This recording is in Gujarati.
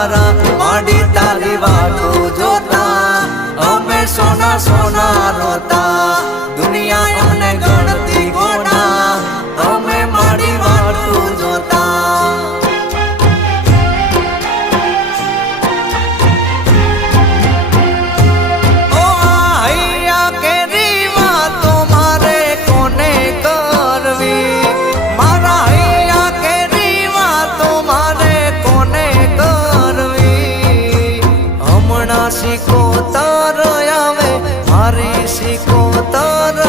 તારા માડી તારી વાતો જોતા અમે સોના સોના રોતા દુનિયા અમને ગણતી ગોડા અમે માડી વાતો જોતા સિકોતર આવે મારી સિકોતર